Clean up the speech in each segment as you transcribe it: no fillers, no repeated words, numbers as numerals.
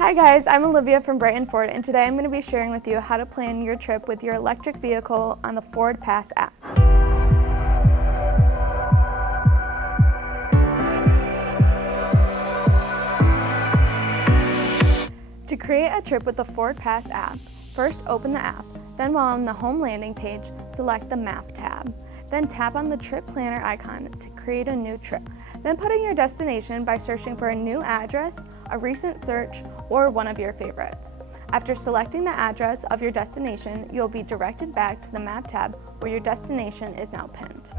Hi guys, I'm Olivia from Brighton Ford, and today I'm going to be sharing with you how to plan your trip with your electric vehicle on the FordPass app. To create a trip with the FordPass app, first open the app, then while on the home landing page, select the Map tab. Then tap on the trip planner icon to create a new trip. Then put in your destination by searching for a new address, a recent search, or one of your favorites. After selecting the address of your destination, you'll be directed back to the Map tab where your destination is now pinned.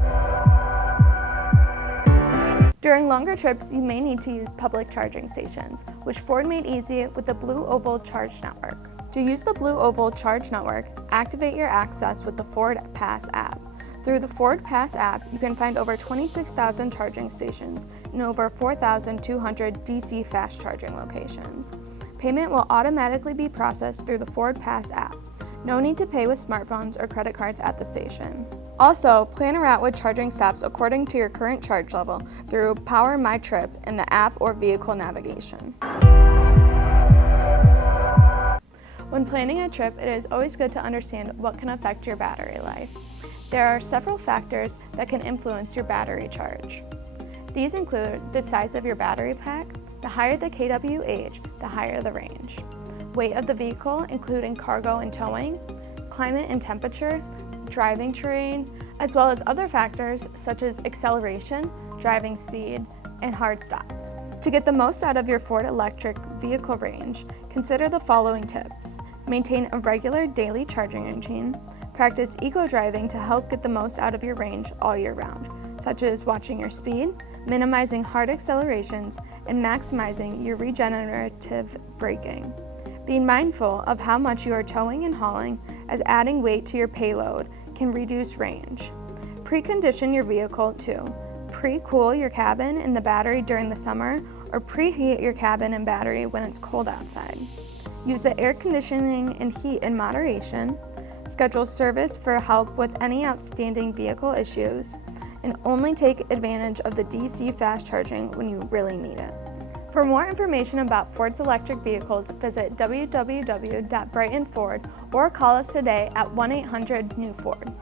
During longer trips, you may need to use public charging stations, which Ford made easy with the Blue Oval Charge Network. To use the Blue Oval Charge Network, activate your access with the FordPass app. Through the FordPass app, you can find over 26,000 charging stations and over 4,200 DC fast charging locations. Payment will automatically be processed through the FordPass app. No need to pay with smartphones or credit cards at the station. Also, plan a route with charging stops according to your current charge level through Power My Trip in the app or vehicle navigation. When planning a trip, it is always good to understand what can affect your battery life. There are several factors that can influence your battery charge. These include the size of your battery pack. The higher the kWh, the higher the range. Weight of the vehicle, including cargo and towing, climate and temperature, driving terrain, as well as other factors such as acceleration, driving speed, and hard stops. To get the most out of your Ford electric vehicle range, consider the following tips. Maintain a regular daily charging routine. Practice eco-driving to help get the most out of your range all year round, such as watching your speed, minimizing hard accelerations, and maximizing your regenerative braking. Be mindful of how much you are towing and hauling, as adding weight to your payload can reduce range. Precondition your vehicle to pre-cool your cabin and the battery during the summer, or preheat your cabin and battery when it's cold outside. Use the air conditioning and heat in moderation. Schedule service for help with any outstanding vehicle issues, and only take advantage of the DC fast charging when you really need it. For more information about Ford's electric vehicles, visit www.brightonford or call us today at 1-800-NEW-FORD.